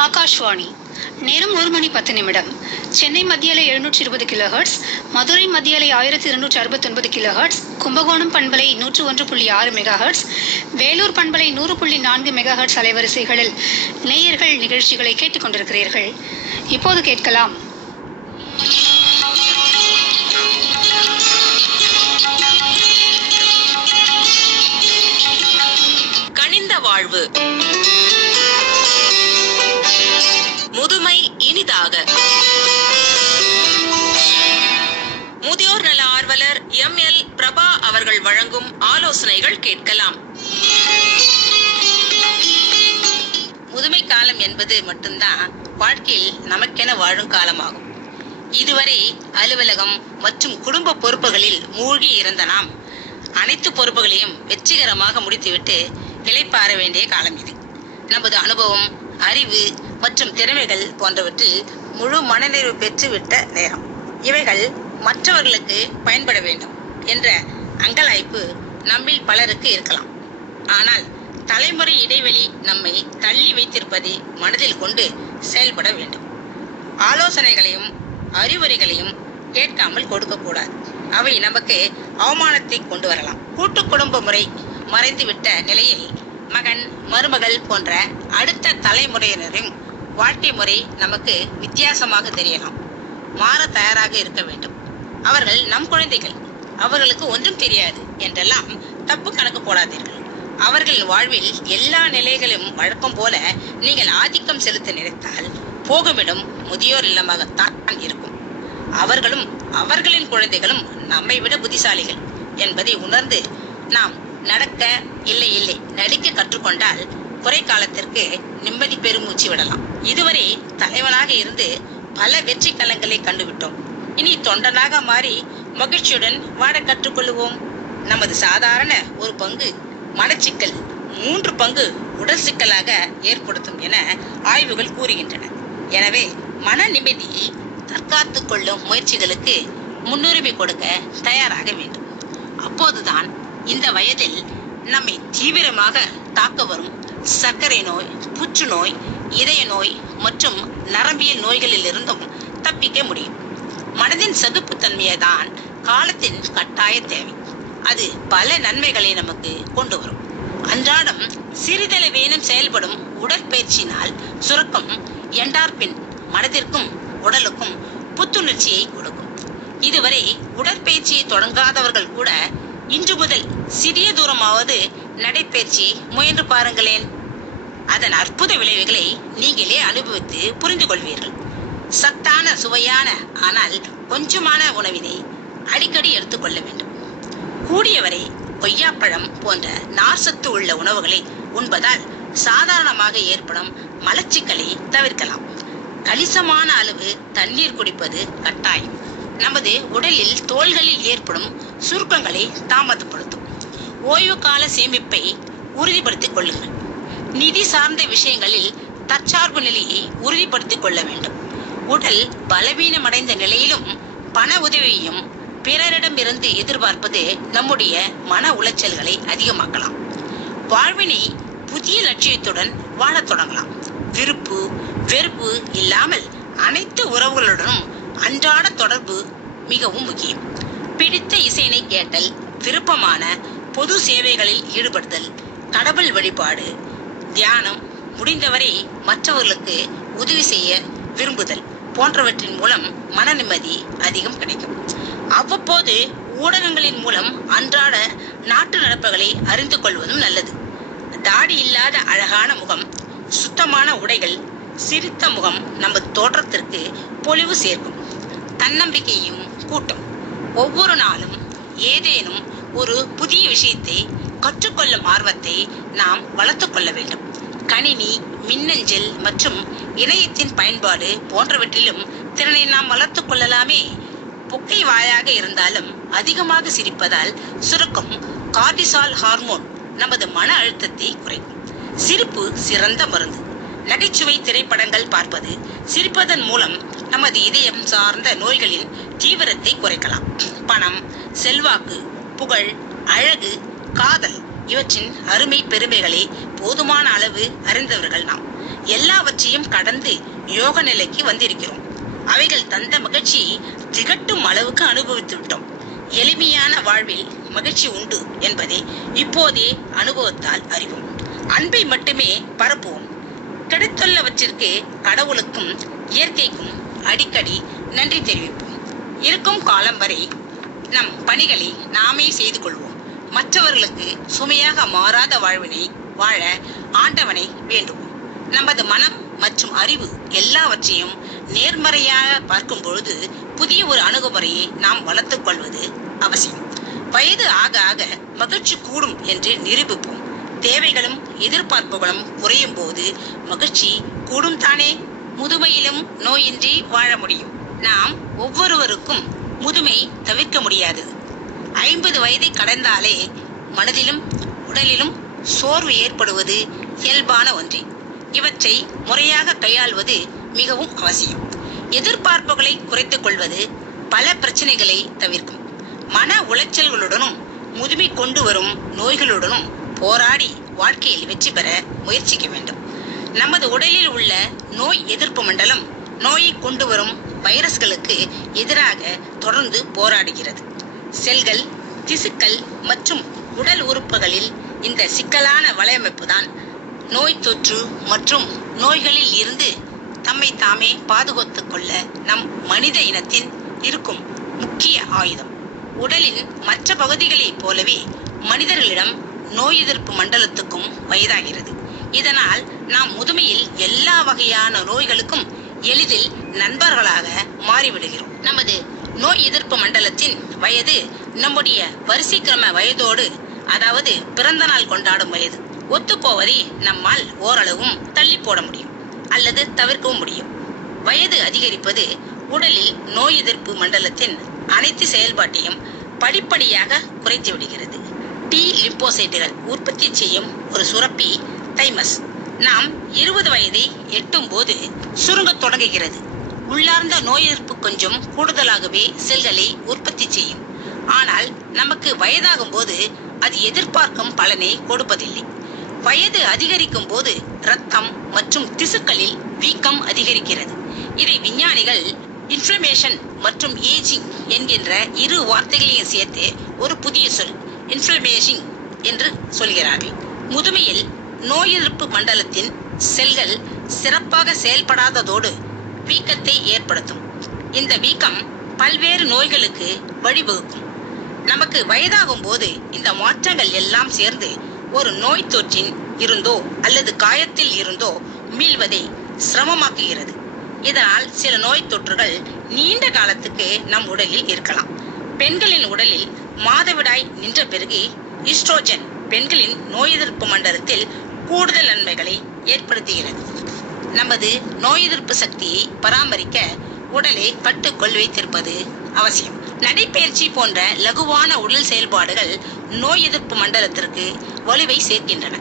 ஆகாஷ்வாணி. நேரம் 1 மணி 10 நிமிடம். சென்னை மத்திய அலை 720 கிலோஹெர்ட்ஸ், மதுரை மத்திய அலை 1269 கிலோஹெர்ட்ஸ், கும்பகோணம் பண்பலை 101.6 மெகாஹெர்ட்ஸ், வேலூர் பண்பலை 100.4 மெகாஹெர்ட்ஸ் அலைவரிசைகளில் நேயர்கள் நிகழ்ச்சிகளை கேட்டுக் கொண்டிருக்கிறீர்கள். இப்போது கேட்கலாம். கனிந்த வாழ்வு, முதுமை இனிதாக. முதியோர் நல ஆர்வலர் ML பிரபா அவர்கள் வழங்கும் ஆலோசனைகள் கேட்கலாம். முதுமை காலம் என்பது மட்டும்தான் வாழ்க்கையில் நமக்கென வாழும் காலமாகும். இதுவரை அலுவலகம் மற்றும் குடும்ப பொறுப்புகளில் மூழ்கி இருந்த நாம் அனைத்து பொறுப்புகளையும் வெற்றிகரமாக முடித்துவிட்டு இளைப்பாற வேண்டிய காலம் இது. நமது அனுபவம், அறிவு மற்றும் திறமைகள் போன்றவற்றில் முழு மனநிறைவு பெற்றுவிட்ட நேரம். இவைகள் மற்றவர்களுக்கு பயன்பட வேண்டும் என்ற அங்கலாய்ப்பு நம்மில் பலருக்கு இருக்கலாம். ஆனால் தலைமுறை இடைவெளி நம்மை தள்ளி வைத்திருப்பதை மனதில் கொண்டு செயல்பட வேண்டும். ஆலோசனைகளையும் அறிவுரைகளையும் கேட்காமல் கொடுக்கக்கூடாது. அவை நமக்கு அவமானத்தை கொண்டு வரலாம். கூட்டு குடும்ப முறை மறைந்துவிட்ட நிலையில் மகன், மருமகள் போன்ற அடுத்த தலைமுறையினரின் வாழ்க்கை முறை நமக்கு வித்தியாசமாக தெரியலாம். மாற தயாராக இருக்க வேண்டும். அவர்கள் நம் குழந்தைகள், அவர்களுக்கு ஒன்றும் தெரியாது என்றெல்லாம் தப்பு கணக்கு போடாதீர்கள். அவர்களின் வாழ்வில் எல்லா நிலைகளும் வழக்கம் போல நீங்கள் ஆதிக்கம் செலுத்த நினைத்தால் போகுமிடம் முதியோர் இல்லமாகத்தான் இருக்கும். அவர்களும் அவர்களின் குழந்தைகளும் நம்மை விட புத்திசாலிகள் என்பதை உணர்ந்து நாம் நடக்க இல்லை நடிக்க கற்றுக்கொண்டால் குறை காலத்திற்கு நிம்மதி பெருமூச்சு விடலாம். இதுவரை தலைவனாக இருந்து பல வெற்றி களங்களை கண்டுவிட்டோம். இனி தொண்டனாக மாறி மகிழ்ச்சியுடன் வாழ கற்றுக்கொள்வோம். நமது சாதாரண ஒரு பங்கு மனச்சிக்கல் 3 பங்கு உடல் சிக்கலாக ஏற்படுத்தும் என ஆய்வுகள் கூறுகின்றன. எனவே மன நிம்மதியை தற்காத்துக் கொள்ளும் முயற்சிகளுக்கு முன்னுரிமை கொடுக்க தயாராக வேண்டும். அப்போதுதான் இந்த வயதில் நம்மை தீவிரமாக தாக்க வரும் சர்க்கரை நோய், புற்றுநோய், இதய நோய் மற்றும் நரம்பியல் நோய்களில் இருந்தும் தப்பிக்க முடியும். மனதின் சகிப்புத்தன்மையை தான் காலத்தின் கட்டாய தேவை. அது பல நன்மைகளை நமக்கு கொண்டு வரும். அன்றாடம் சிறிதளவேனும் செயல்படும் உடற்பயிற்சியினால் சுரக்கும் என்டார்பின் மனதிற்கும் உடலுக்கும் புத்துணர்ச்சியை கொடுக்கும். இதுவரை உடற்பயிற்சியை தொடங்காதவர்கள் கூட இன்று முதல் சிறிய தூரமாவது நடைப்பயிற்சி முயன்று பாருங்களேன். அதன் அற்புத விளைவுகளை நீங்களே அனுபவித்து புரிந்து கொள்வீர்கள். சத்தான, சுவையான ஆனால் கொஞ்சமான உணவினை அடிக்கடி எடுத்துக்கொள்ள வேண்டும். கூடியவரை கொய்யாப்பழம் போன்ற நார்சத்து உள்ள உணவுகளை உண்பதால் சாதாரணமாக ஏற்படும் மலச்சிக்கலை தவிர்க்கலாம். கணிசமான அளவு தண்ணீர் குடிப்பது கட்டாயம். நமது உடலில் தோள்களில் ஏற்படும் சுருக்கங்களை தாமதப்படுத்தும். ஓய்வு கால சேமிப்பை உறுதிப்படுத்திக் கொள்ளுங்கள். நிதி சார்ந்த விஷயங்களில் தற்சார்பு நிலையை உறுதிப்படுத்திக் கொள்ள வேண்டும். உடல் பலவீனமடைந்த நிலையிலும் பண உதவியையும் பிறரிடமிருந்து எதிர்பார்ப்பது நம்முடைய மன உளைச்சல்களை அதிகமாக்கலாம். வாழ்வினை புதிய லட்சியத்துடன் வாழத் தொடங்கலாம். விருப்பு வெறுப்பு இல்லாமல் அனைத்து உறவுகளுடனும் அன்றாட தொடர்பு மிகவும் முக்கியம். பிடித்த இசையினை கேட்டல், விருப்பமான பொது சேவைகளில் ஈடுபடுதல், கடவுள் வழிபாடு, தியானம், முடிந்தவரை மற்றவர்களுக்கு உதவி செய்ய விரும்புதல் போன்றவற்றின் மூலம் மன நிம்மதி அதிகம் கிடைக்கும். அவ்வப்போது ஊடகங்களின் மூலம் அன்றாட நாட்டு நடப்புகளை அறிந்து கொள்வதும் நல்லது. தாடி இல்லாத அழகான முகம், சுத்தமான உடைகள், சிரித்த முகம் நமது தோற்றத்திற்கு பொலிவு சேர்க்கும். தன்னம்பிக்கையும் கூட்டும். ஒவ்வொரு நாளும் ஏதேனும் ஒரு புதிய விஷயத்தை கற்றுக்கொள்ளும் ஆர்வத்தை நாம் வளர்த்து கொள்ள வேண்டும். கணினி, மின்னஞ்சல் மற்றும் இணையத்தின் பயன்பாடு போன்றவற்றிலும் திறனை நாம் வளர்த்து கொள்ளலாமே. புக்கை வாயாக இருந்தாலும் அதிகமாக சிரிப்பதால் சுரக்கும் கார்டிசால் ஹார்மோன் நமது மன அழுத்தத்தை குறைக்கும். சிரிப்பு சிறந்த மருந்து. நகைச்சுவை திரைப்படங்கள் பார்ப்பது, சிரிப்பதன் மூலம் நமது இதயம் சார்ந்த நோய்களின் தீவிரத்தை குறைக்கலாம். பணம், செல்வாக்கு, புகழ், அழகு, காதல் இவற்றின் அருமை பெருமைகளை போதுமான அளவு அறிந்தவர்கள் நாம். எல்லாவற்றையும் கடந்து யோக நிலைக்கு வந்திருக்கிறோம். அவைகள் தந்த மகிழ்ச்சியை திகட்டும் அளவுக்கு அனுபவித்து விட்டோம். எளிமையான வாழ்வில் மகிழ்ச்சி உண்டு என்பதை இப்போதே அனுபவத்தால் அறிவோம். அன்பை மட்டுமே பரப்புவோம். கிடைத்துள்ளவற்றிற்கு கடவுளுக்கும் இயற்கைக்கும் அடிக்கடி நன்றி தெரிவிப்போம். இருக்கும் காலம் வரை நம் பணிகளை நாமே செய்து கொள்வோம். மற்றவர்களுக்கு சுமையாக மாறாத வாழ்வினை வாழ ஆண்டவனை வேண்டுவோம். நமது மனம் மற்றும் அறிவு எல்லாவற்றையும் நேர்மறையாக பார்க்கும் பொழுது புதிய ஒரு அணுகுமுறையை நாம் வளர்த்துக் கொள்வது அவசியம். வயது ஆக ஆக மகிழ்ச்சி கூடும் என்று நிரூபிப்போம். தேவைகளும் எதிர்பார்ப்புகளும் குறையும் போது மகிழ்ச்சி கூடும் தானே. முதுமையிலும் நோயின்றி வாழ முடியும். நாம் ஒவ்வொருவருக்கும் முதுமை தவிர்க்க முடியாதது. 50 வயதை கடந்தாலே மனதிலும் உடலிலும் சோர்வு ஏற்படுவது இயல்பான ஒன்றே. இவற்றை முறையாக கையாள்வது மிகவும் அவசியம். எதிர்பார்ப்புகளை குறைத்துக் கொள்வது பல பிரச்சனைகளை தவிர்க்கும். மன உளைச்சல்களுடனும் முதுமை கொண்டு வரும் நோய்களுடனும் போராடி வாழ்க்கையில் வெற்றி பெற முயற்சிக்க வேண்டும். நமது உடலில் உள்ள நோய் எதிர்ப்பு மண்டலம் நோயை கொண்டு வரும் வைரஸ்களுக்கு எதிராக தொடர்ந்து போராடுகிறது. செல்கள், திசுக்கள் மற்றும் உடல் உறுப்புகளில் இந்த சிக்கலான வலையமைப்பு தான் நோய் தொற்று மற்றும் நோய்களில் இருந்து தம்மை தாமே பாதுகாத்துக் கொள்ள நம் மனித இனத்தின் இருக்கும் முக்கிய ஆயுதம். உடலின் மற்ற பகுதிகளைப் போலவே மனிதர்களிடம் நோய் எதிர்ப்பு மண்டலத்துக்கும் வயதாகிறது. இதனால் நாம் முதுமையில் எல்லா வகையான நோய்களுக்கும் எளிதில் நண்பர்களாக மாறிவிடுகிறோம். நமது நோய் எதிர்ப்பு மண்டலத்தின் வயது நம்முடைய வரிசைக்கிரம வயதோடு, அதாவது பிறந்த நாள் கொண்டாடும் வயது ஒத்துப்போவதை நம்மால் ஓரளவும் தள்ளி போட முடியும் அல்லது தவிர்க்கவும் முடியும். வயது அதிகரிப்பது உடலில் நோய் எதிர்ப்பு மண்டலத்தின் அனைத்து செயல்பாட்டையும் படிப்படியாக குறைத்து விடுகிறது. டி லிம்போசைட்டுகள் உற்பத்தி செய்யும் ஒரு சுரப்பி தைமஸ் நாம் 20 வயதை எட்டும் போது சுருங்க தொடங்குகிறது. உள்ளார்ந்த நோய் எதிர்ப்பு கொஞ்சம் கூடுதலாகவே செல்களை உற்பத்தி செய்யும். ஆனால் நமக்கு வயதாகும் போது அது எதிர்பார்க்கும் பலனை கொடுப்பதில்லை. வயது அதிகரிக்கும் போது இரத்தம் மற்றும் திசுக்களில் வீக்கம் அதிகரிக்கிறது. இதை விஞ்ஞானிகள் இன்ஃப்ளமேஷன் மற்றும் ஏஜிங் என்கின்ற இரு வார்த்தைகளையும் சேர்த்து ஒரு புதிய சொல் இன்ஃப்ளமேஷன் என்று சொல்கிறார்கள். முதுமையில் நோய் எதிர்ப்பு மண்டலத்தின் செல்கள் சிறப்பாக செயல்படாததோடு வீக்கத்தை ஏற்படுத்தும். இந்த வீக்கம் பல்வேறு நோய்களுக்கு வழிவகுக்கும். நமக்கு வயதாகும் போது இந்த மாற்றங்கள் எல்லாம் சேர்ந்து ஒரு நோய் தொற்றின் இருந்தோ அல்லது காயத்தில் இருந்தோ மீள்வதை சிரமமாக்குகிறது. இதனால் சில நோய் தொற்றுகள் நீண்ட காலத்துக்கு நம் உடலில் இருக்கலாம். பெண்களின் உடலில் மாதவிடாய் நின்ற பிறகு ஈஸ்ட்ரோஜன் பெண்களின் நோய் எதிர்ப்பு மண்டலத்தில் கூடுதல் நன்மைகளை ஏற்படுத்துகிறது. நமது நோய் எதிர்ப்பு சக்தியை பராமரிக்க உடலை கட்டுக்குள் வைத்திருப்பது அவசியம். நடைப்பயிற்சி போன்ற லகுவான உடல் செயல்பாடுகள் நோய் எதிர்ப்பு மண்டலத்திற்கு வலுவை சேர்க்கின்றன.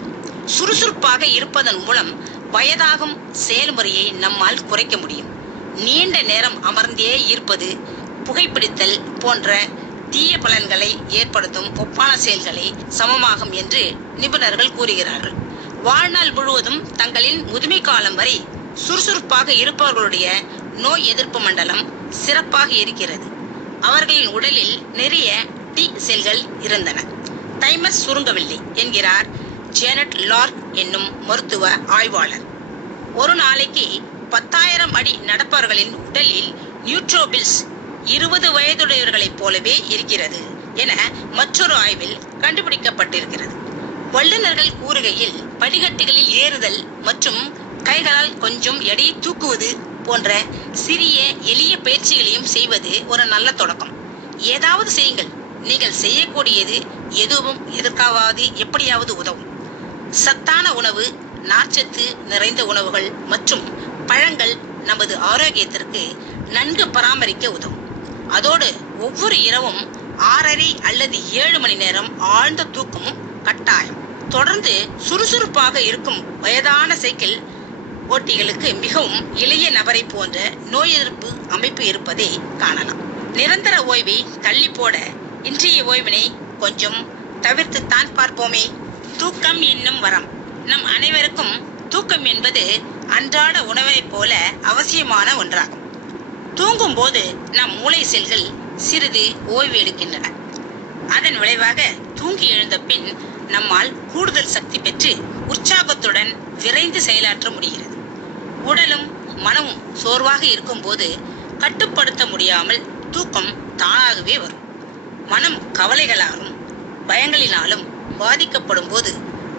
சுறுசுறுப்பாக இருப்பதன் மூலம் வயதாகும் செயல்முறையை நம்மால் குறைக்க முடியும். நீண்ட நேரம் அமர்ந்தே இருப்பது, புகைப்பிடித்தல் போன்ற தீய பலன்களை ஏற்படுத்தும் ஒப்பான செயல்களை சமமாகும் என்று நிபுணர்கள் கூறுகிறார்கள். வாழ்நாள் முழுவதும் தங்களின் முதுமை காலம் வரை சுறுசுறுப்பாக இருப்பவர்களுடைய நோய் எதிர்ப்பு மண்டலம் சிறப்பாக இருக்கிறது. அவர்களின் உடலில் நிறைய டி செல்கள் இருந்தன. தைமஸ் சுருங்கவில்லை என்கிறார் ஜேனட் லார்க் என்னும் மருத்துவ ஆய்வாளர். ஒரு நாளைக்கு 10,000 அடி நடப்பவர்களின் உடலில் நியூட்ரோபில்ஸ் 20 வயதுடையவர்களைப் போலவே இருக்கிறது என மற்றொரு ஆய்வில் கண்டுபிடிக்கப்பட்டிருக்கிறது. வல்லுநர்கள் கூறுகையில் படிக்கட்டுகளில் ஏறுதல் மற்றும் கைகளால் கொஞ்சம் எடையை தூக்குவது போன்ற சிறிய எளிய பயிற்சிகளையும் செய்வது ஒரு நல்ல தொடக்கம். ஏதாவது செய்யுங்கள். நீங்கள் செய்யக்கூடியது எதுவும் எதற்காவது எப்படியாவது உதவும். சத்தான உணவு, நார்ச்சத்து நிறைந்த உணவுகள் மற்றும் பழங்கள் நமது ஆரோக்கியத்திற்கு நன்கு பராமரிக்க உதவும். அதோடு ஒவ்வொரு இரவும் 6.5 அல்லது 7 மணி நேரம் ஆழ்ந்த தூக்கமும் கட்டாயம். தொடர்ந்து சுறுசுறுப்பாக இருக்கும் வயதான சைக்கிள் ஓட்டிகளுக்கு மிகவும் இளைய நபரை போன்ற நோய் எதிர்ப்பு அமைப்பு இருப்பதை காணலாம். நிரந்தர ஓய்வை தள்ளி போட இன்றைய ஓய்வினை கொஞ்சம் தவிர்த்துத்தான் பார்ப்போமே. தூக்கம் என்னும் வரம். நம் அனைவருக்கும் தூக்கம் என்பது அன்றாட உணவினைப் போல அவசியமான ஒன்றாகும். தூங்கும் போது நம் மூளை செல்கள் சிறிது ஓய்வு எடுக்கின்றன. அதன் விளைவாக தூங்கி எழுந்த பின் நம்மால் கூடுதல் சக்தி பெற்று உற்சாகத்துடன் விரைந்து செயலாற்ற முடிகிறது. உடலும் மனமும் சோர்வாக இருக்கும் போது கட்டுப்படுத்த முடியாமல் தூக்கம் தானாகவே வரும். மனம் கவலைகளாலும் பயங்களினாலும் பாதிக்கப்படும் போது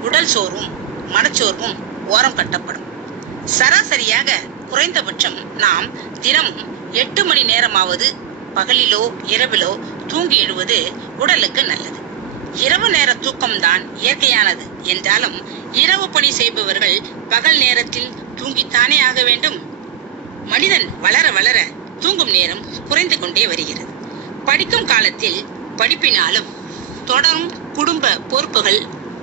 உடல் சோர்வும் மனச்சோர்வும் ஓரம் கட்டப்படும். சராசரியாக குறைந்தபட்சம் நாம் தினமும் 8 மணி நேரமாவது பகலிலோ இரவிலோ தூங்கி எழுவது உடலுக்கு நல்லது. இரவு நேர தூக்கம்தான் இயற்கையானது என்றாலும் இரவு பணி செய்பவர்கள் பகல் நேரத்தில் தூங்கித்தானே ஆக வேண்டும். மனிதன் வளர வளர தூங்கும் நேரம் குறைந்து கொண்டே வருகிறது. படிக்கும் காலத்தில் படிப்பினாலும் தொடரும் குடும்ப பொறுப்புகள்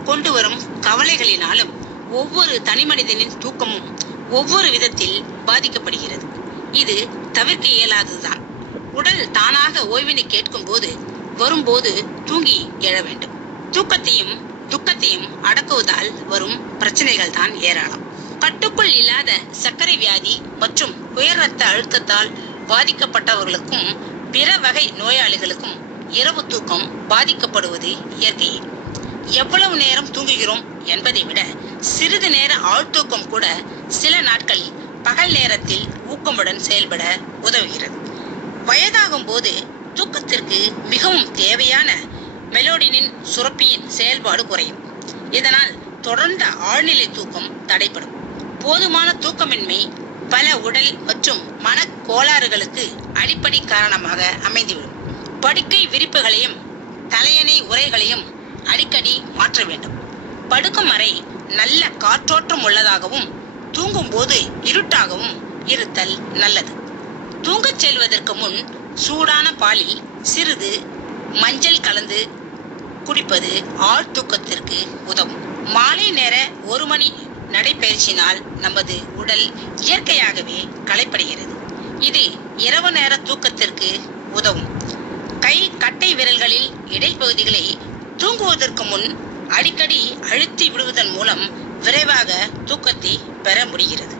கொண்டு வரும் கவலைகளினாலும் ஒவ்வொரு தனி மனிதனின் தூக்கமும் ஒவ்வொரு விதத்தில் பாதிக்கப்படுகிறது. இது தவிர்க்க இயலாததுதான். உடல் தானாக ஓய்வினை கேட்கும் போது வரும்போது தூங்கி எழ வேண்டும். தூக்கத்தையும் துக்கத்தையும் அடக்குவதால் வரும் பிரச்சனைகள் தான் ஏராளம். கட்டுக்குள் இல்லாத சர்க்கரை வியாதி மற்றும் உயர் ரத்த அழுத்தத்தால் பாதிக்கப்பட்டவர்களுக்கும் பிற வகை நோயாளிகளுக்கும் இரவு தூக்கம் பாதிக்கப்படுவது இயற்கையே. எவ்வளவு நேரம் தூங்குகிறோம் என்பதை விட சிறிது நேர ஆழ்தூக்கம் கூட சில நாட்களில் பகல் நேரத்தில் ஊக்கமுடன் செயல்பட உதவுகிறது. வயதாகும் போது தூக்கத்திற்கு மிகவும் தேவையான மெலோடினின் சுரப்பியின் செயல்பாடு குறையும். இதனால் தொடர்ந்த ஆழ்நிலை தூக்கம் தடைப்படும். போதுமான தூக்கமின்மை பல உடல் மற்றும் மன கோளாறுகளுக்கு அடிப்படை காரணமாக அமைந்துவிடும். படுக்கை விரிப்புகளையும் தலையணை உரைகளையும் அடிக்கடி மாற்ற வேண்டும். படுக்கும் அறை நல்ல காற்றோட்டம் உள்ளதாகவும் தூங்கும் போது இருட்டாகவும் இருத்தல் நல்லது. தூங்கச் செல்வதற்கு முன் சூடான பாலில் சிறிது மஞ்சள் கலந்து குடிப்பது ஆழ் தூக்கத்திற்கு உதவும். மாலை நேர 1 மணி நடைபயிற்சினால் நமது உடல் இயற்கையாகவே களைப்படுகிறது. இது இரவு நேர தூக்கத்திற்கு உதவும். கை கட்டை விரல்களில் இடைப்பகுதிகளை தூங்குவதற்கு முன் அடிக்கடி அழுத்தி விடுவதன் மூலம் விரைவாக தூக்கத்தை பெற முடிகிறது.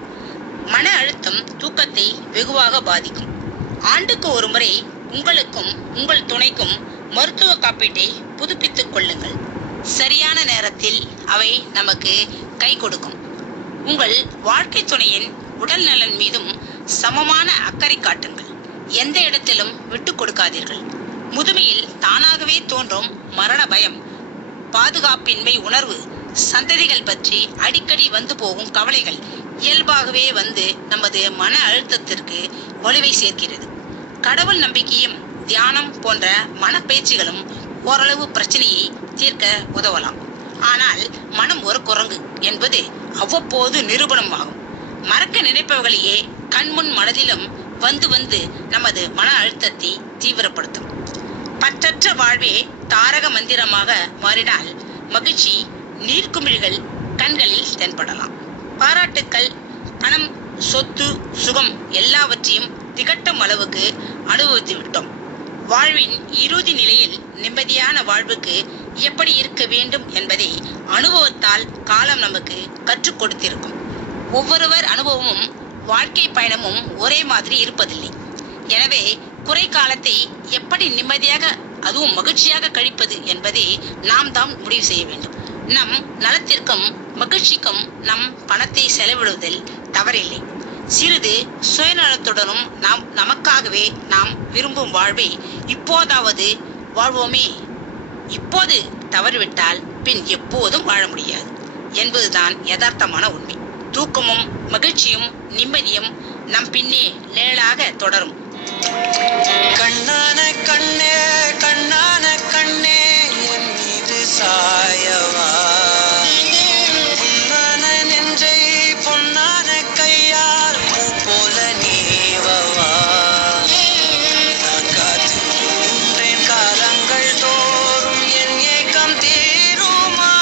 மன அழுத்தம் தூக்கத்தை வெகுவாக பாதிக்கும். ஆண்டுக்கு ஒரு முறை உங்களுக்கும் உங்கள் துணைக்கும் மருத்துவ காப்பீட்டை புதுப்பித்துக் கொள்ளுங்கள். சரியான நேரத்தில் அவை நமக்கு கை கொடுக்கும். உங்கள் வாழ்க்கை துணையின் உடல் நலன் மீதும் சமமான அக்கறை காட்டுங்கள். எந்த இடத்திலும் விட்டு கொடுக்காதீர்கள். முதுமையில் தானாகவே தோன்றும் மரண பயம், பாதுகாப்பின்மை உணர்வு, சந்ததிகள் பற்றி அடிக்கடி வந்து போகும் கவலைகள் இயல்பாகவே வந்து நமது மன அழுத்தத்திற்கு வலுவை சேர்க்கிறது. கடவுள் நம்பிக்கையும் தியானம் போன்ற மனப்பயிற்சிகளும் ஓரளவு பிரச்சனையை தீர்க்க உதவலாம். ஆனால் மனம் ஒரு குரங்கு என்பது அவ்வப்போது நிரூபணம் ஆகும். மறக்க நினைப்பவர்களையே கண்முன் மனதிலும் வந்து வந்து நமது மன அழுத்தத்தை தீவிரப்படுத்தும். பற்றற்ற வாழ்வே தாரக மந்திரமாக மாறினால் மகிழ்ச்சி நீர்க்குமிழ்கள் கண்களில் தென்படலாம். பாராட்டுக்கள், பணம், சொத்து, சுகம் எல்லாவற்றையும் திகட்டும் அளவுக்கு அனுபவித்து விட்டோம். வாழ்வின் இறுதி நிலையில் நிம்மதியான வாழ்வுக்கு எப்படி இருக்க வேண்டும் என்பதை அனுபவத்தால் காலம் நமக்கு கற்றுக் கொடுத்திருக்கும். ஒவ்வொருவர் அனுபவமும் வாழ்க்கை பயணமும் ஒரே மாதிரி இருப்பதில்லை. எனவே குறை காலத்தை எப்படி நிம்மதியாக அதுவும் மகிழ்ச்சியாக கழிப்பது என்பதை நாம் தான் முடிவு செய்ய வேண்டும். நம் நலத்திற்கும் மகிழ்ச்சிக்கும் நம் பணத்தை செலவிடுவதில் தவறில்லை. சிறிது சுயநலத்துடனும் நமக்காகவே நாம் விரும்பும் வாழ்வை இப்போதாவது வாழ்வோமே. இப்போது தவறிவிட்டால் பின் எப்போதும் வாழ முடியாது என்பதுதான் யதார்த்தமான உண்மை. தூக்கமும் மகிழ்ச்சியும் நிம்மதியும் நம் பின்னே நிழலாக தொடரும். கண்ணான கண்ணே கண்ணான கண்ணே என் மீது சாயவா, பொன்னான நெஞ்சை பொன்னான கையால் பூ போல நீவவா. நான் காத்து நின்றேன் காலங்கள் தோறும் என் ஏக்கம் தீருமா.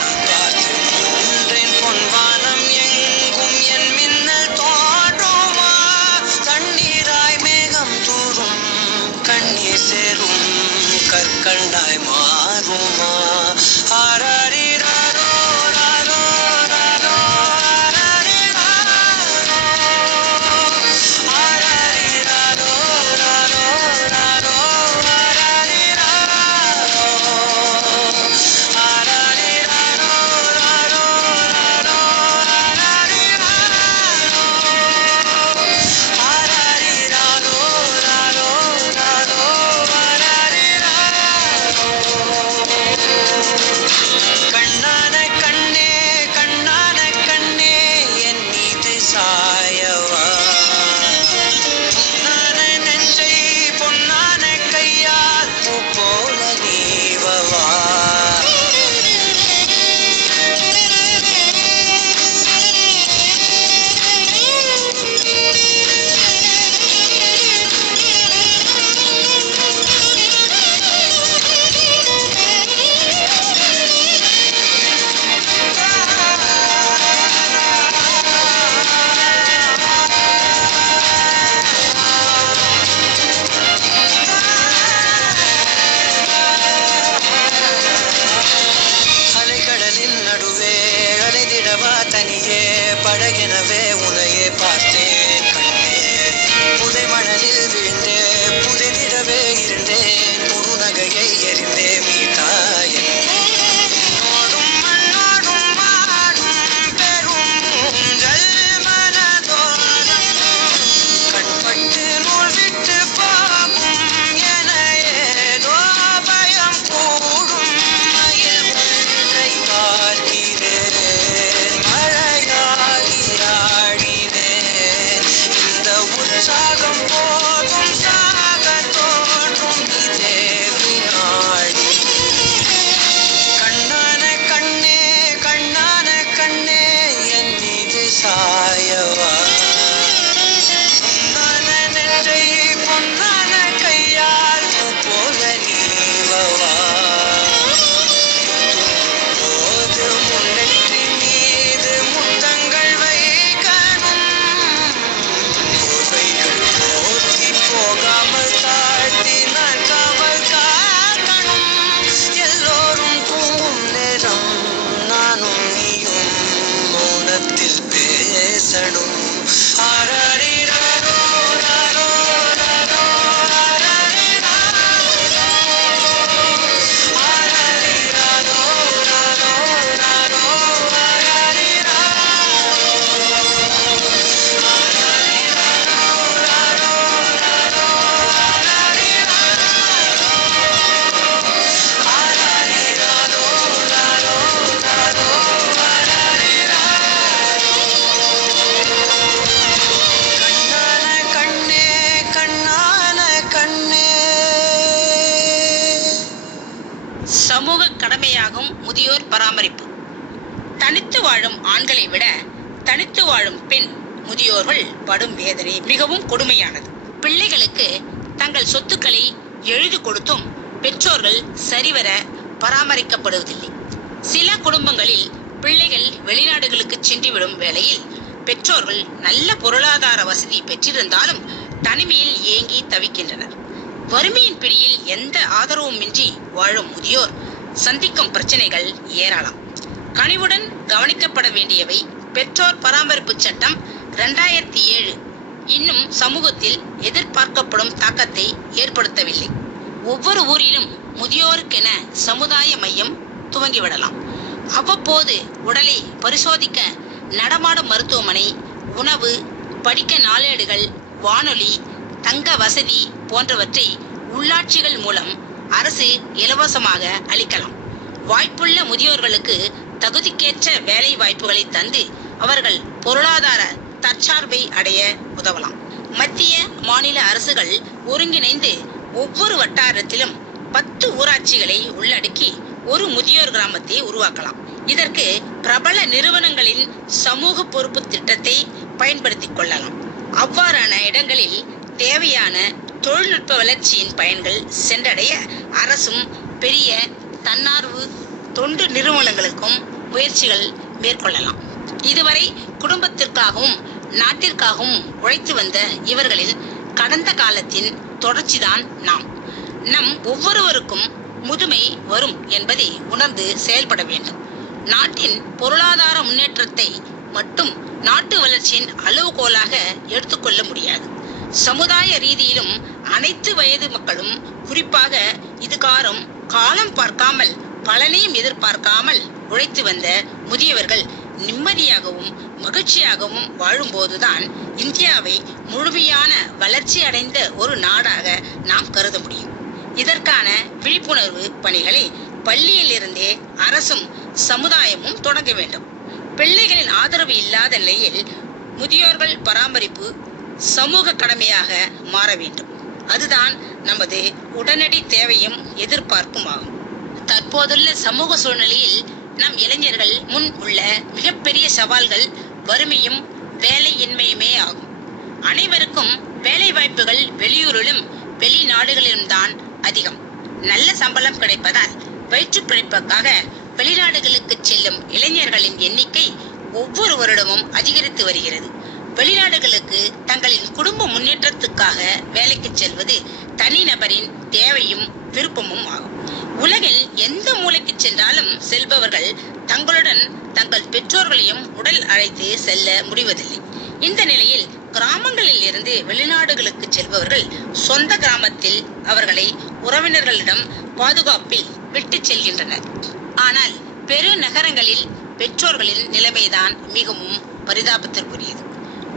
நான் பார்த்து நின்றேன் பொன்வானம் எங்கும் என் மின்னல் தோன்றுமா. தண்ணீராய் மேகம் தூரும் கண்ணீர் சேரும் கற்கண்டாய் மாறும். விடவா தனியே படகெனவே உனையே பார்த்தேன் கண்ணே. புதை மணலில் விழுந்தே புதைந்திடவே இருந்தேன் குறுநகையை எறிந்தே மீட்டாய். என்னோடும் மண்ணோடும் வாடும் பெரும் ஊஞ்சல் மனதோரம் கண்பட்டு நூல் விட்டு போகும் என ஏதோ பயம் கூடும். மயில் ஒன்றை பார்க்கிறேன் மழையாகி ஆடினேன். இந்த உற்சாகம் போதும் சாக தோன்றும் இதே வினாடி. கண்ணான கண்ணே கண்ணான கண்ணே என் மீது சாயவா. பொன்னான நெஞ்சை பொன்னான கையால் பூ போல நீவவா. போது முன்னெற்றி மீது முத்தங்கள் வைக்கணும். போர்வைகள் போர்த்தி போகாமல் தாழ்த்தி நான் காவல் காக்கணும். எல்லோரும் தூங்கும் நேரம் நானும் நீயும் மௌனத்தில் பேசணும். ஆராரிராரோ ராரோ ராரோ ஆராரிராரோ ஆராரிராரோ ராரோ ராரோ ஆராரிராரோ கண்ணான கண்ணே கண்ணான கண்ணே. சமூக கடமையாகும் முதியோர் பராமரிப்பு. தனித்து வாழும் ஆண்களை விட தனித்து வாழும் பெண் முதியோர்கள் படும் வேதனை மிகவும் கொடுமையானது. பிள்ளைகளுக்கு தங்கள் சொத்துக்களை எழுதி கொடுத்தும் பெற்றோர்கள் சரிவர பராமரிக்கப்படுவதில்லை. சில குடும்பங்களில் பிள்ளைகள் வெளிநாடுகளுக்கு சென்றுவிடும் வேளையில் பெற்றோர்கள் நல்ல பொருளாதார வசதி பெற்றிருந்தாலும் தனிமையில் ஏங்கி தவிக்கின்றனர். வறுமையின் பிடியில் எந்த ஆதரவுமின்றி வாழும் முதியோர் சந்திக்கும் பிரச்சனைகள் ஏராளம். கனிவுடன் கவனிக்கப்பட வேண்டியவை. பெற்றோர் பராமரிப்பு சட்டம் 2007 இன்னும் சமூகத்தில் எதிர்பார்க்கப்படும் தாக்கத்தை ஏற்படுத்தவில்லை. ஒவ்வொரு ஊரிலும் முதியோருக்கென சமுதாய மையம் துவங்கிவிடலாம். அவ்வப்போது உடலை பரிசோதிக்க நடமாடும் மருத்துவமனை, உணவு, படிக்க நாளேடுகள், வானொலி, தங்க வசதி போன்றவற்றை உள்ளாட்சிகள் மூலம் அரசு இலவசமாக அளிக்கலாம். வாய்ப்புள்ள முதியோர்களுக்கு தகுதிக்கேற்ற வேலை வாய்ப்புகளை தந்து அவர்கள் பொருளாதார தற்சார்பை அடைய உதவலாம். மத்திய மாநில அரசுகள் ஒருங்கிணைந்து ஒவ்வொரு வட்டாரத்திலும் 10 ஊராட்சிகளை உள்ளடக்கி ஒரு முதியோர் கிராமத்தை உருவாக்கலாம். இதற்கு பிரபல நிறுவனங்களின் சமூக பொறுப்பு திட்டத்தை பயன்படுத்திக் கொள்ளலாம். அவ்வாறான இடங்களில் தேவையான தொழில்நுட்ப வளர்ச்சியின் பயன்கள் சென்றடைய அரசும் பெரிய தன்னார்வ தொண்டு நிறுவனங்களுக்கும் முயற்சிகள் மேற்கொள்ளலாம். இதுவரை குடும்பத்திற்காகவும் நாட்டிற்காகவும் உழைத்து வந்த இவர்களின் கடந்த காலத்தின் தொடர்ச்சிதான் நம் ஒவ்வொருவருக்கும் முதுமை வரும் என்பதை உணர்ந்து செயல்பட வேண்டும். நாட்டின் பொருளாதார முன்னேற்றத்தை மட்டும் நாட்டு வளர்ச்சியின் அளவுகோலாக எடுத்துக்கொள்ள முடியாது. சமுதாய ரீதியிலும் அனைத்து வயது மக்களும், குறிப்பாக இதுகாரம் காலம் பார்க்காமல் பலனையும் எதிர்பார்க்காமல் உழைத்து வந்த முதியவர்கள் நிம்மதியாகவும் மகிழ்ச்சியாகவும் வாழும்போதுதான் இந்தியாவை முழுமையான வளர்ச்சி அடைந்த ஒரு நாடாக நாம் கருத முடியும். இதற்கான விழிப்புணர்வு பணிகளை பள்ளியிலிருந்தே அரசும் சமுதாயமும் தொடங்க வேண்டும். பிள்ளைகளின் ஆதரவு இல்லாத நிலையில் முதியோர்கள் பராமரிப்பு சமூக கடமையாக மாற வேண்டும். அதுதான் நமது உடனடி தேவையும் எதிர்பார்ப்பும் ஆகும். தற்போதுள்ள சமூக சூழ்நிலையில் நம் இளைஞர்கள் முன் உள்ள மிகப்பெரிய சவால்கள் வறுமையும் வேலையின்மையுமே ஆகும். அனைவருக்கும் வேலை வாய்ப்புகள் வெளியூரிலும் வெளிநாடுகளிலும் தான் அதிகம். நல்ல சம்பளம் கிடைப்பதால் வயிற்று பிழைப்புக்காக வெளிநாடுகளுக்கு செல்லும் இளைஞர்களின் எண்ணிக்கை ஒவ்வொரு வருடமும் அதிகரித்து வருகிறது. வெளிநாடுகளுக்கு தங்களின் குடும்ப முன்னேற்றத்துக்காக வேலைக்கு செல்வது தனிநபரின் தேவையும் விருப்பமும் ஆகும். உலகில் எந்த மூலைக்கு சென்றாலும் செல்பவர்கள் தங்களுடன் தங்கள் பெற்றோர்களையும் உடல் அழைத்து செல்ல முடிவதில்லை. இந்த நிலையில் கிராமங்களில் இருந்து வெளிநாடுகளுக்கு செல்பவர்கள் சொந்த கிராமத்தில் அவர்களை உறவினர்களிடம் பாதுகாப்பில் விட்டு செல்கின்றனர். ஆனால் பெருநகரங்களில் பெற்றோர்களின் நிலைமைதான் மிகவும் பரிதாபத்திற்குரியது.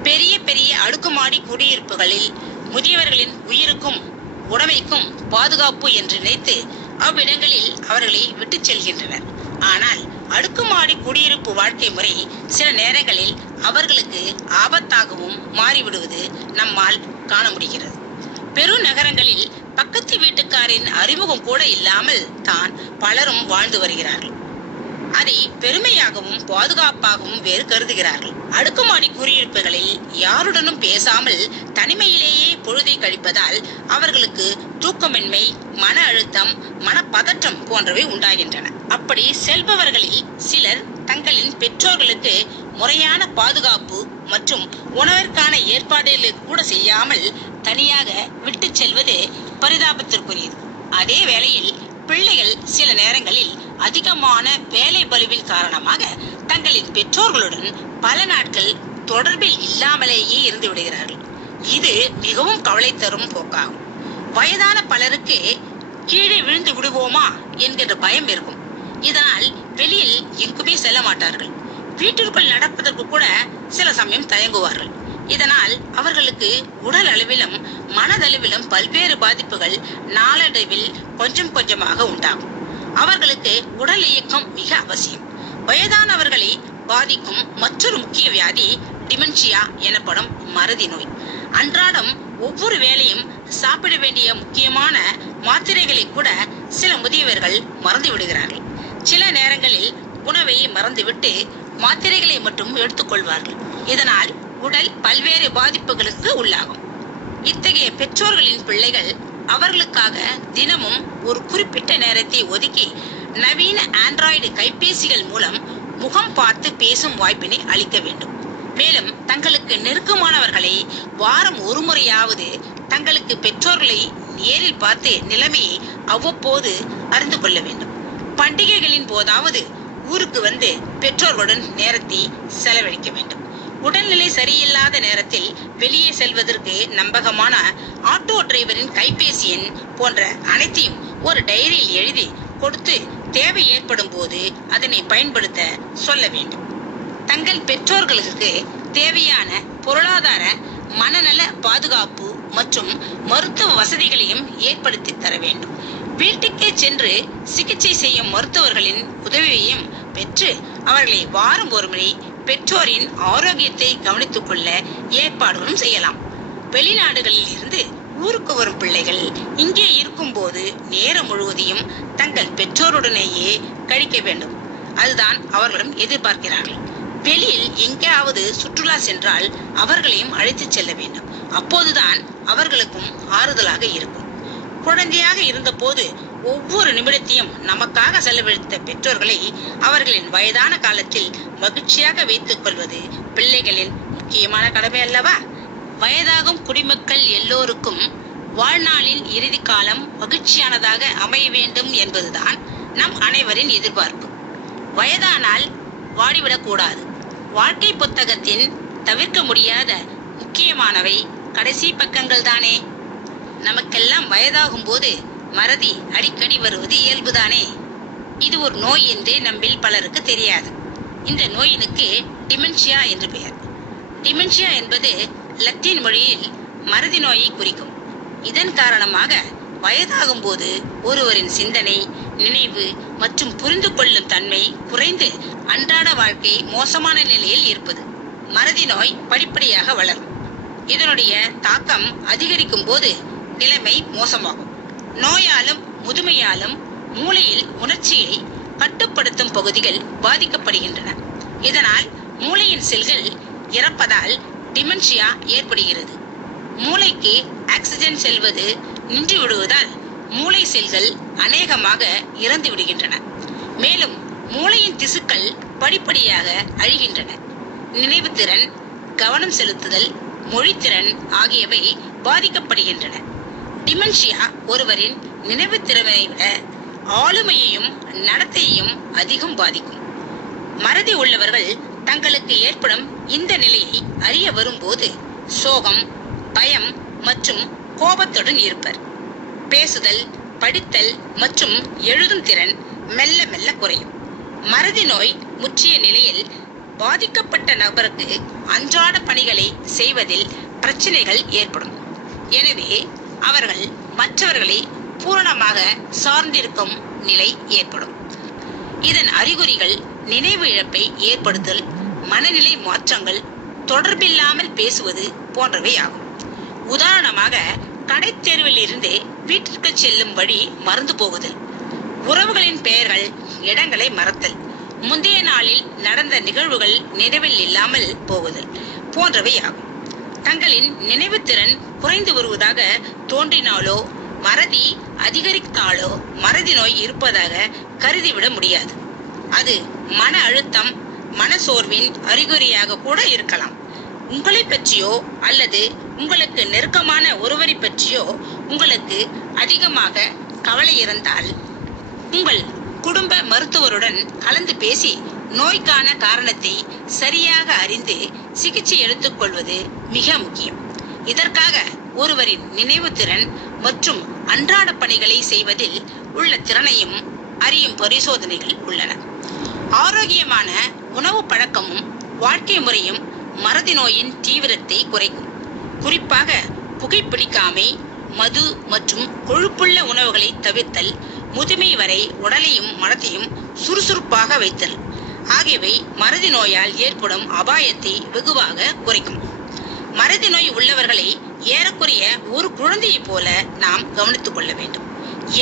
பெரிய பெரிய அடுக்குமாடி குடியிருப்புகளில் முதியவர்களின் உயிருக்கும் உடைமைக்கும் பாதுகாப்பு என்று நினைத்து அவ்விடங்களில் அவர்களை விட்டு செல்கின்றனர். ஆனால் அடுக்குமாடி குடியிருப்பு வாழ்க்கை முறை சில நேரங்களில் அவர்களுக்கு ஆபத்தாகவும் மாறிவிடுவது நம்மால் காண முடிகிறது. பெருநகரங்களில் பக்கத்து வீட்டுக்காரின் அறிமுகம் கூட இல்லாமல் தான் பலரும் வாழ்ந்து வருகிறார்கள். அதை பெருமையாகவும் பாதுகாப்பாகவும் வேறு கருதுகிறார்கள். அடுக்குமாடி குடியிருப்புகளில் யாருடனும் பேசாமல் தனிமையிலேயே பொழுதை கழிப்பதால் அவர்களுக்கு தூக்கமின்மை, மன அழுத்தம், மனப்பதற்றம் போன்றவை உண்டாகின்றன. அப்படி செல்பவர்களில் சிலர் தங்களின் பெற்றோர்களுக்கு முறையான பாதுகாப்பு மற்றும் உணவிற்கான ஏற்பாடுகளை கூட செய்யாமல் தனியாக விட்டு செல்வது பரிதாபத்திற்குரியது. அதே வேளையில் பிள்ளைகள் சில நேரங்களில் அதிகமான வேலை பளுவின் காரணமாக தங்களின் பெற்றோர்களுடன் பல நாட்கள் தொடர்பில் இல்லாமலேயே இருந்து விடுகிறார்கள். இது மிகவும் கவலை தரும் போக்காகும். வயதான பலருக்கு கீழே விழுந்து விடுவோமா என்கின்ற பயம் இருக்கும். இதனால் வெளியில் எங்குமே செல்ல மாட்டார்கள். வீட்டிற்குள் நடப்பதற்கு கூட சில சமயம் தயங்குவார்கள். இதனால் அவர்களுக்கு உடல் அளவிலும் மனதளவிலும் பல்வேறு பாதிப்புகள் நாளடைவில் கொஞ்சம் கொஞ்சமாக உண்டாகும். அவர்களுக்கு உடல் இயக்கம் மிக அவசியம். வயதானவர்களை பாதிக்கும் மற்றொரு முக்கிய வியாதி டிமென்ஷியா எனப்படும் மறதி நோய். அன்றாடம் ஒவ்வொரு வேளையும் சாப்பிட வேண்டிய முக்கியமான மாத்திரைகளை கூட சில முதியவர்கள் மறந்து விடுகிறார்கள். சில நேரங்களில் உணவை மறந்துவிட்டு மாத்திரைகளை மட்டும் எடுத்துக்கொள்வார்கள். இதனால் உடல் பல்வேறு பாதிப்புகளுக்கு உள்ளாகும். இத்தகைய பெற்றோர்களின் பிள்ளைகள் அவர்களுக்காக தினமும் ஒரு குறிப்பிட்ட நேரத்தை ஒதுக்கி நவீன ஆண்ட்ராய்டு கைபேசிகள் மூலம் முகம் பார்த்து பேசும் வாய்ப்பினை அளிக்க வேண்டும். மேலும் தங்களுக்கு நெருக்கமானவர்களை வாரம் ஒரு முறையாவது தங்களுக்கு பெற்றோர்களை நேரில் பார்த்து நிலைமையை அவ்வப்போது அறிந்து கொள்ள வேண்டும். பண்டிகைகளின் போதாவது ஊருக்கு வந்து பெற்றோர்களுடன் நேரத்தை செலவழிக்க வேண்டும். உடல்நிலை சரியில்லாத நேரத்தில் வெளியே செல்வதற்கு நம்பகமான ஆட்டோ டிரைவரின் கைபேசி எண் போன்ற அனைத்தையும் ஒரு டைரியில் எழுதி கொடுத்து தேவை ஏற்படும் போது அதனை பயன்படுத்த சொல்ல வேண்டும். தங்கள் பெற்றோர்களுக்கு தேவையான பொருளாதார, மனநல பாதுகாப்பு மற்றும் மருத்துவ வசதிகளையும் ஏற்படுத்தி தர வேண்டும். வீட்டுக்கே சென்று சிகிச்சை செய்யும் மருத்துவர்களின் உதவியையும் பெற்று அவர்களை வாரம் ஒரு முறை பெற்றோரின் ஆரோக்கியத்தை கவனித்துக் கொள்ள ஏற்பாடுகளும் செய்யலாம். வெளிநாடுகளில் இருந்து ஊருக்கு வரும் பிள்ளைகள் இங்கே இருக்கும் போது நேரம் முழுவதையும் தங்கள் பெற்றோருடனேயே கழிக்க வேண்டும். அதுதான் அவர்களும் எதிர்பார்க்கிறார்கள். வெளியில் எங்கேயாவது சுற்றுலா சென்றால் அவர்களையும் அழைத்து செல்ல வேண்டும். அப்போதுதான் அவர்களுக்கும் ஆறுதலாக இருக்கும். குழந்தையாக இருந்த போது ஒவ்வொரு நிமிடத்தையும் நமக்காக செலவழித்த பெற்றோர்களை அவர்களின் வயதான காலத்தில் மகிழ்ச்சியாக வைத்துக் கொள்வது பிள்ளைகளின் முக்கியமான கடமை அல்லவா? வயதாகும் குடிமக்கள் எல்லோருக்கும் வாழ்நாளின் இறுதி காலம் மகிழ்ச்சியானதாக அமைய வேண்டும் என்பதுதான் நம் அனைவரின் எதிர்பார்ப்பு. வயதானால் வாடிவிடக்கூடாது. வாழ்க்கை புத்தகத்தின் தவிர்க்க முடியாத முக்கியமானவை கடைசி பக்கங்கள் தானே. நமக்கெல்லாம் வயதாகும் போது மறதி அடிக்கடி வருவது இயல்புதானே. இது ஒரு நோய் என்று நம்மில் பலருக்கு தெரியாது. இந்த நோயினுக்கு டிமென்ஷியா என்று பெயர். டிமென்ஷியா என்பது லத்தீன் மொழியில் மறதி நோயை குறிக்கும். இதன் காரணமாக வயதாகும் போது ஒருவரின் சிந்தனை, நினைவு மற்றும் புரிந்து கொள்ளும் தன்மை குறைந்து அன்றாட வாழ்க்கை மோசமான நிலையில் இருப்பது. மறதி நோய் படிப்படியாக வளரும். இதனுடைய தாக்கம் அதிகரிக்கும் போது நிலைமை மோசமாகும். நோயாலும் முதுமையாலும் மூளையில் உணர்ச்சியை கட்டுப்படுத்தும் பகுதிகள் பாதிக்கப்படுகின்றன. இதனால் மூளையின் செல்கள் இறப்பதால் டிமென்ஷியா ஏற்படுகிறது. மூளைக்கு ஆக்சிஜன் செல்வது நின்று விடுவதால் மூளை செல்கள் அநேகமாக இறந்து விடுகின்றன. மேலும் மூளையின் திசுக்கள் படிப்படியாக அழிகின்றன. நினைவுத்திறன், கவனம் செலுத்துதல், மொழித்திறன் ஆகியவை பாதிக்கப்படுகின்றன. டிமென்ஷியா ஒருவரின் நினைவு திறனை விட ஆளுமையையும் நடத்தையையும் அதிகம் பாதிக்கும். மறதி உள்ளவர்கள் தங்களுக்கு ஏற்படும் இந்த நிலையை அறிய வரும்போது சோகம், பயம் மற்றும் கோபத்துடன் இருப்பர். பேசுதல், படித்தல் மற்றும் எழுதும் திறன் மெல்ல மெல்ல குறையும். மறதி நோய் முற்றிய நிலையில் பாதிக்கப்பட்ட நபருக்கு அன்றாட பணிகளை செய்வதில் பிரச்சனைகள் ஏற்படும். எனவே அவர்கள் மற்றவர்களை பூரணமாக சார்ந்திருக்கும் நிலை ஏற்படும். இதன் அறிகுறிகள் நினைவு இழப்பை ஏற்படுத்தல், மனநிலை மாற்றங்கள், தொடர்பில்லாமல் பேசுவது போன்றவை ஆகும். உதாரணமாக, கடை தேர்வில் இருந்து வீட்டிற்கு செல்லும் வழி மறந்து போகுதல், உறவுகளின் பெயர்கள், இடங்களை மறத்தல், முந்தைய நாளில் நடந்த நிகழ்வுகள் நினைவில் இல்லாமல் போகுதல் போன்றவை ஆகும். தங்களின் நினைவுத்திறன் குறைந்து வருவதாக தோன்றினாலோ மறதி அதிகரித்தாலோ மறதி நோய் இருப்பதாக கருதிவிட முடியாது. அது மன அழுத்தம், மனசோர்வின் அறிகுறியாக கூட இருக்கலாம். உங்களை பற்றியோ அல்லது உங்களுக்கு நெருக்கமான ஒருவரை பற்றியோ உங்களுக்கு அதிகமாக கவலை இருந்தால் உங்கள் குடும்ப மருத்துவருடன் கலந்து பேசி நோய்க்கான காரணத்தை சரியாக அறிந்து சிகிச்சை எடுத்துக் கொள்வது மிக முக்கியம். இதற்காக ஒருவரின் நினைவு திறன் மற்றும் அன்றாட பணிகளை செய்வதில் உள்ள திறனையும் அறியும் பரிசோதனைகள் உள்ளன. ஆரோக்கியமான உணவு பழக்கமும் வாழ்க்கை முறையும் மறதி நோயின் தீவிரத்தை குறைக்கும். குறிப்பாக புகைப்பிடிக்காமை, மது மற்றும் கொழுப்புள்ள உணவுகளை தவிர்த்தல், முதுமை வரை உடலையும் மனத்தையும் சுறுசுறுப்பாக வைத்தல் ஆகியவை மறதி நோயால் ஏற்படும் அபாயத்தை வெகுவாக குறைக்கும். மறதி நோய் உள்ளவர்களை ஏறக்குறைய ஒரு குழந்தையைப் போல நாம் கவனித்துக் கொள்ள வேண்டும்.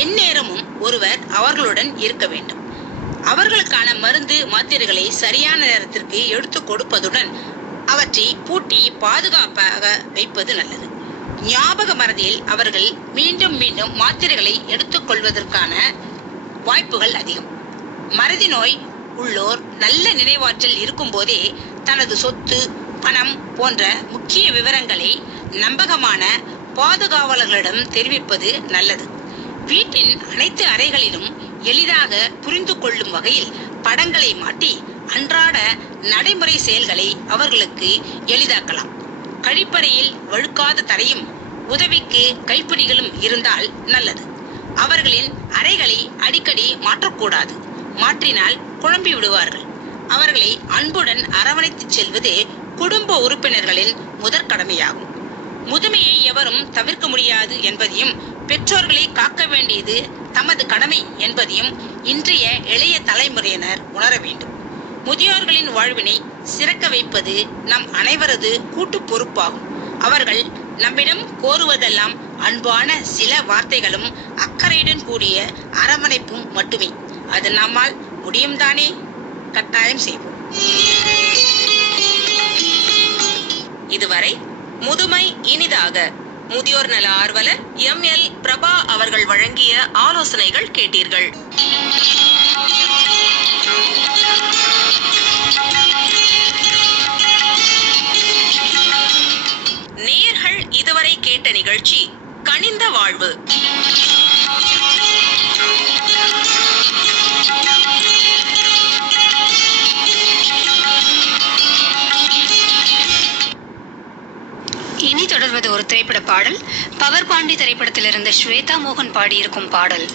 எந்நேரமும் ஒருவர் அவர்களுடன் இருக்க வேண்டும். அவர்களுக்கான மருந்து மாத்திரைகளை சரியான நேரத்திற்கு எடுத்துக் கொடுப்பதுடன் அவற்றை பூட்டி பாதுகாப்பாக வைப்பது நல்லது. ஞாபக மறதியில் அவர்கள் மீண்டும் மீண்டும் மாத்திரைகளை எடுத்துக் கொள்வதற்கான வாய்ப்புகள் அதிகம். மறதி நோய் உள்ளோர் நல்ல நினைவாற்றல் இருக்கும் போதே தனது சொத்து, பணம் போன்ற முக்கிய விவரங்களை நம்பகமான பாதுகாவலர்களிடம் தெரிவிப்பது நல்லது. வீட்டின் அனைத்து அறைகளிலும் எளிதாக புரிந்து கொள்ளும் வகையில் படங்களை மாட்டி அன்றாட நடைமுறை செயல்களை அவர்களுக்கு எளிதாக்கலாம். கழிப்பறையில் வழுக்காத தரையும் உதவிக்கு கைப்பிடிகளும் இருந்தால் நல்லது. அவர்களின் அறைகளை அடிக்கடி மாற்றக்கூடாது. மாற்றினால் குழம்பி விடுவார்கள். அவர்களை அன்புடன் அரவணைத்து செல்வது குடும்ப உறுப்பினர்களின் முதற் கடமையாகும். முதுமையை எவரும் தவிர்க்க முடியாது என்பதையும், பெற்றோர்களை காக்க வேண்டியது தமது கடமை என்பதையும் இன்றைய இளைய தலைமுறையினர் உணர வேண்டும். முதியோர்களின் வாழ்வினை சிறக்க வைப்பது நம் அனைவரது கூட்டு பொறுப்பாகும். அவர்கள் நம்மிடம் கோருவதெல்லாம் அன்பான சில வார்த்தைகளும் அக்கறையுடன் கூடிய அரவணைப்பும் மட்டுமே. அது நம்மால் முடியும் தானே? கட்டாயம் செய்வோம். இதுவரை முதுமை இனிதாக முதியோர் நல ஆர்வலர் எம்.எல். பிரபா அவர்கள் வழங்கிய ஆலோசனைகள் கேட்டீர்கள். நேயர்கள் இதுவரை கேட்ட நிகழ்ச்சி கனிந்த வாழ்வு. இனி தொடர்வது ஒரு திரைப்பட பாடல். பவர் பாண்டி திரைப்படத்திலிருந்து ஸ்வேதா மோகன் பாடியிருக்கும் பாடல்.